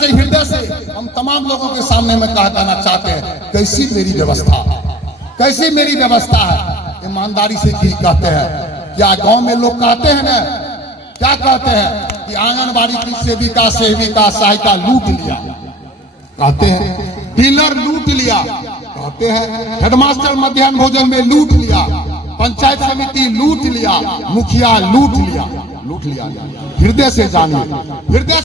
से हृदय से हम तमाम लोगों के सामने में कहना चाहते हैं, कैसी मेरी व्यवस्था, कैसी मेरी व्यवस्था है। ईमानदारी से की कहते हैं, क्या गांव में लोग कहते हैं ना, क्या कहते हैं कि आंगनबाड़ी की सेविका सहायिका लूट लिया, कहते हैं डीलर लूट लिया, कहते हैं हेडमास्टर मध्याह्न भोजन में लूट लिया, पंचायत समिति लूट लिया, मुखिया लूट लिया। हृदय से जानिए, हृदय।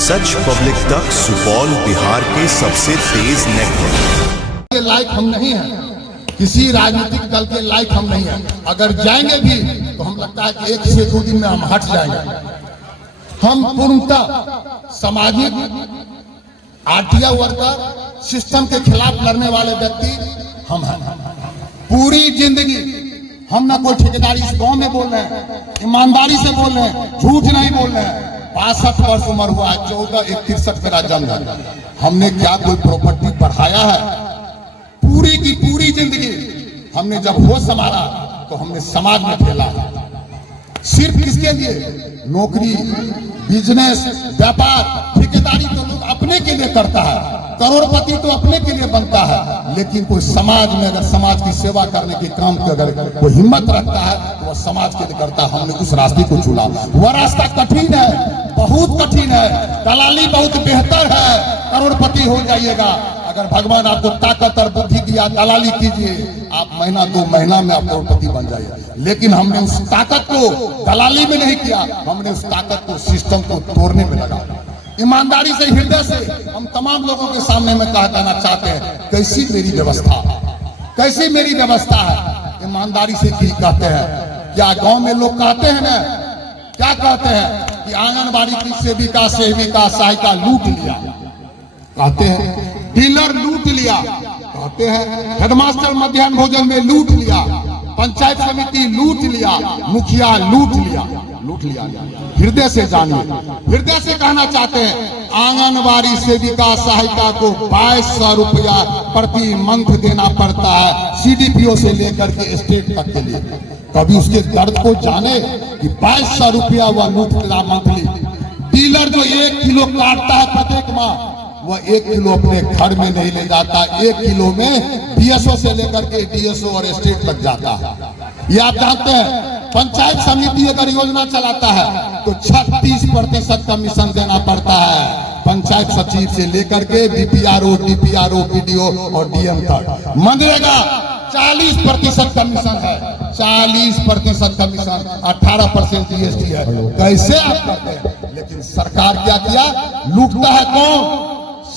सच पब्लिक तक सुपौल बिहार के सबसे तेज नेटवर्क के लायक हम नहीं हैं, किसी राजनीतिक दल के लायक हम नहीं हैं। अगर जाएंगे भी तो हम लगता है कि 1 से 2 दिन में हम हट जाएंगे। हम पूर्णतः सामाजिक आरटीआई वर्कर सिस्टम के खिलाफ लड़ने वाले व्यक्ति हम हैं। पूरी जिंदगी हम ना कोई ठेकेदारी इस गांव में बोल रहे हैं, ईमानदारी से बोल रहे हैं, झूठ नहीं बोल रहे हैं। 62 वर्ष उम्र हुआ है, 14/1/63 मेरा जन्म है। हमने क्या कोई प्रॉपर्टी बढ़ाया है? पूरी की पूरी जिंदगी हमने जब होश संभाला तो हमने समाज में फैला। सिर्फ किसके लिए? नौकरी, बिजनेस, व्यापार, ठेकेदारी तो लोग अपने के लिए करता है, करोड़पति तो अपने के लिए बनता है, लेकिन कोई समाज में अगर समाज की सेवा करने के काम की अगर कोई हिम्मत रखता है तो वह समाज के लिए करता है। हमने उस रास्ते को चुना। वह रास्ता कठिन है, बहुत कठिन है, दलाली बहुत बेहतर है। करोड़पति हो जाइएगा, अगर भगवान आपको ताकत और बुद्धि दिया, दलाली कीजिए, आप महीना 2 महीना में आप करोड़पति बन जाइए। लेकिन हमने उस ताकत को दलाली में नहीं किया, हमने उस ताकत को सिस्टम को तोड़ने में लगा। ईमानदारी से हृदय से हम तमाम लोगों के सामने में कहना चाहते हैं, कैसी मेरी व्यवस्था, कैसी मेरी व्यवस्था है। ईमानदारी से की कहते हैं, क्या गांव में लोग कहते हैं ना, क्या कहते हैं कि आंगनबाड़ी की सेविका सहायिका लूट लिया, कहते हैं डीलर लूट लिया, कहते हैं हेडमास्टर मध्याह्न भोजन में लूट लिया, पंचायत समिति लूट लिया, मुखिया लूट लिया। हृदय से जानिए, हृदय से कहना चाहते हैं, आंगनबाड़ी सेविका सहायिका को 2200 रुपया प्रति मंथ देना पड़ता है, सीडीपीओ से लेकर के स्टेट तक के लिए। कभी उसके दर्द को जाने कि 2200 रुपया वह लूट रहा मंथली। डीलर जो 1 किलो काटता है प्रत्येक माह, वह 1 किलो अपने घर में नहीं ले जाता, 1 किलो में बीएसओ से लेकर के डीएसओ और स्टेट तक जाता है। ये आप जानते हैं। पंचायत समिति अगर योजना चलाता है तो 36% कमीशन देना पड़ता है, पंचायत सचिव से लेकर के बीपीआरओ, डीपीआरओ, बीडीओ और डीएम तक। मनरेगा 40% कमीशन है, 40% कमीशन, 18% जीएसटी है। कैसे आप करते हैं? लेकिन सरकार क्या किया? लूटता है कौन?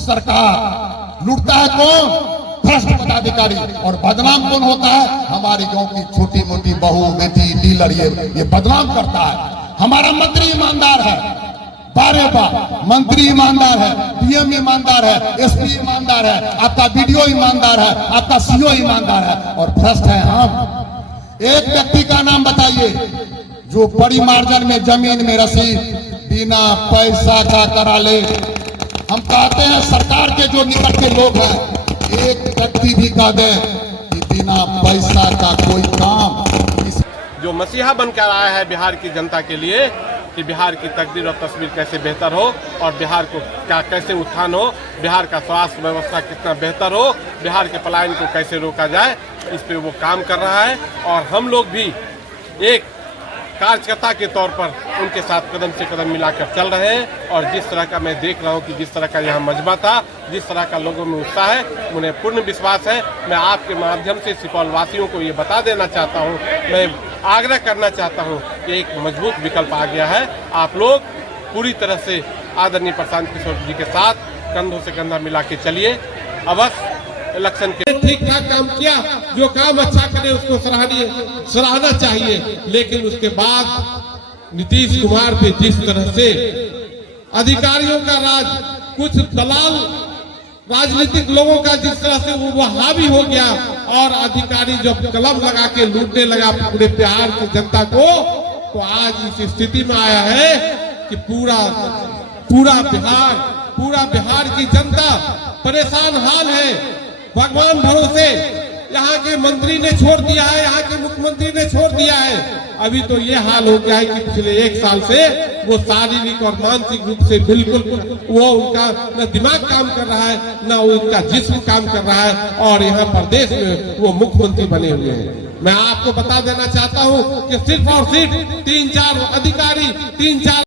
सरकार लूटता है कौन? भ्रष्ट पदाधिकारी। और बदनाम कौन होता है? हमारे गांव की छोटी मोटी बहू, बेटी, डीलर, ये बदनाम करता है। हमारा मंत्री ईमानदार है, बारे बार मंत्री ईमानदार है, पीएम ईमानदार है, एसपी ईमानदार है, आपका बीडीओ ईमानदार है, आपका सीओ ईमानदार है, और भ्रष्ट है हम। एक व्यक्ति का नाम बताइए जो बड़ी मार्जिन में जमीन में रसीद बिना पैसा का करा ले। हम कहते हैं सरकार के जो निकट के लोग हैं, एक व्यक्ति भी कह दे कि बिना पैसा का कोई काम। जो मसीहा बनकर आया है बिहार की जनता के लिए कि बिहार की तकदीर और तस्वीर कैसे बेहतर हो और बिहार को क्या कैसे उत्थान हो, बिहार का स्वास्थ्य व्यवस्था कितना बेहतर हो, बिहार के पलायन को कैसे रोका जाए, इस पे वो काम कर रहा है। और हम लोग भी एक कार्यकर्ता के तौर पर उनके साथ कदम से कदम मिलाकर चल रहे हैं। और जिस तरह का मैं देख रहा हूं कि जिस तरह का यहाँ मजमा था, जिस तरह का लोगों में उत्साह है, मुझे पूर्ण विश्वास है। मैं आपके माध्यम से सुपौल वासियों को ये बता देना चाहता हूँ, मैं आग्रह करना चाहता हूँ कि एक मजबूत विकल्प आ गया है। आप लोग पूरी तरह से आदरणीय प्रशांत किशोर जी के साथ कंधों से कंधा मिला के चलिए। अवश्य इलेक्शन के ठीक ठाक काम किया, जो काम अच्छा करे उसको सराहना चाहिए। लेकिन उसके बाद नीतीश कुमार पे जिस तरह से अधिकारियों का राज, कुछ दलाल राजनीतिक लोगों का जिस तरह से वो हावी हो गया और अधिकारी जब कलम लगा के लूटने लगा पूरे बिहार की जनता को, तो आज इस स्थिति में आया है कि पूरा बिहार की जनता परेशान हाल है। भगवान भरोसे यहाँ के मंत्री ने छोड़ दिया है, यहाँ के मुख्यमंत्री ने छोड़ दिया है। अभी तो ये हाल हो गया है कि पिछले 1 साल से वो शारीरिक और मानसिक रूप से बिल्कुल वो उनका न दिमाग काम कर रहा है न उनका जिस्म काम कर रहा है, और यहाँ प्रदेश में वो मुख्यमंत्री बने हुए हैं। मैं आपको बता देना चाहता हूँ कि सिर्फ और सिर्फ 3-4 अधिकारी 3-4